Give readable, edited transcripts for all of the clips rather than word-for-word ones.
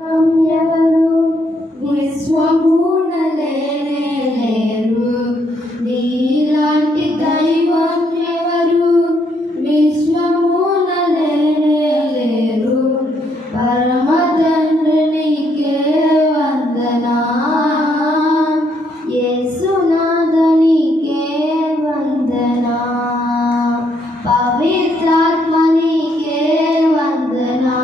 ఎవరు విశ్వమున లేరు, నీలాంటి దైవం ఎవరు విశ్వమున లేరు. పరమ తండ్రి నీకే వందనా, యేసునాథ నీకే వందనా, పవిత్రాత్మ నీకే వందనా,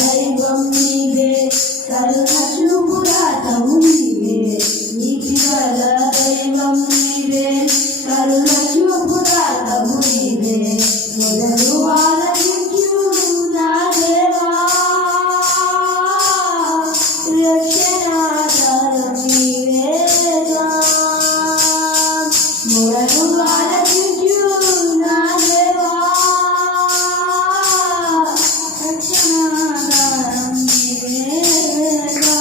దైవం నీవే, కరుణ చూపురాతము నీవే, నీతి గల దైవం నీవే, కరుణ చూపురాతము నీవే, మొదలు ఆలకించు నా దేవా, రక్షణాధారం నీవేగా, మొదలు ఆలకించు నా దేవా, రక్షణాధారం నీవేగా.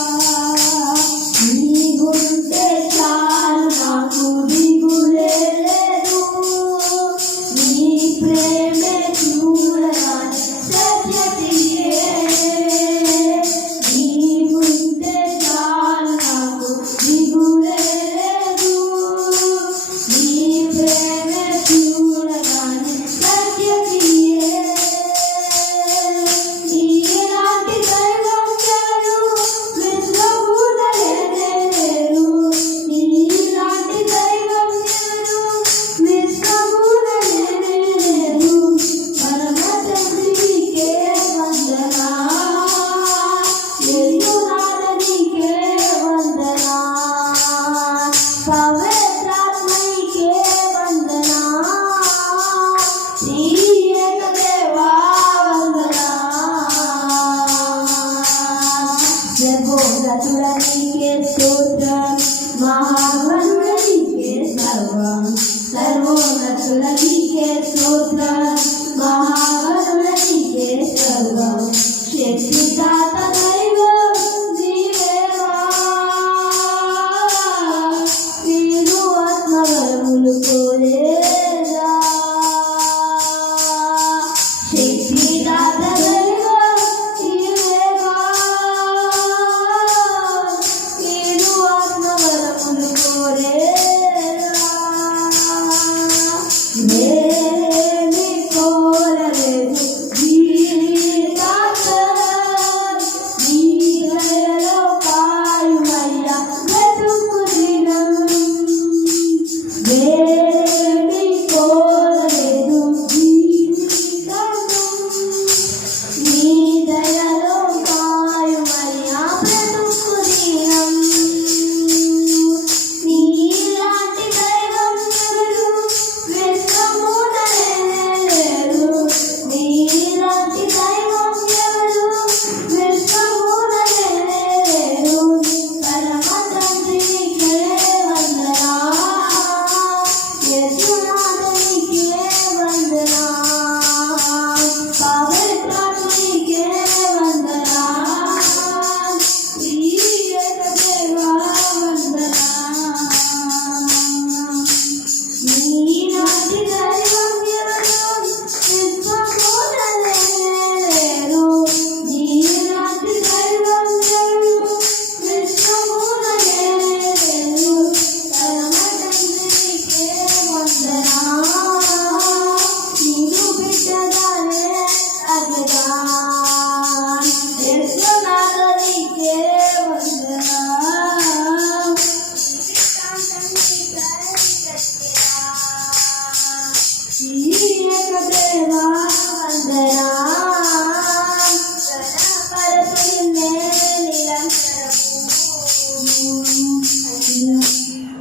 నీ గుంటే చాలు నాకు దిగులే లేదు, నీ ప్రేమే చూడగానే సత్యతియే, నీ గుంటే చాలు నాకు దిగులే లేదు, నీ ప్రేమే చూడగానే సత్యతియే. నీలాంటి దైవం ఎవరు విశ్వమున లేరు, నీలాంటి దైవం ఎవరు విశ్వమున లేరు. పరమ తండ్రి నీకే వందనా, యేసునాథ నీకే వందనా, పవిత్రాత్మ నీకే వందనా, త్రియేక దేవా వందనా. జగోన్నతుడ నీకే స్తోత్రం, మహాగణుడ నీకే సర్వం, సర్వోన్నతుడ నీకే స్తోత్రం, మహాగణుడ నీకే సర్వం, శక్తిదాత దైవం నీవేగా, వీరు ఆత్మవరములు కోరేదా, శక్తిదాత దైవం నీవేగా, వీరు ఆత్మవరములు కోరేదా. నేనేమి కోరలేదు జీవితాంతం, నీ దయలో కాయుమయ్యా బ్రతుకు దినం. నేనేమి కోరలేదు జీవితాంతం, దేవా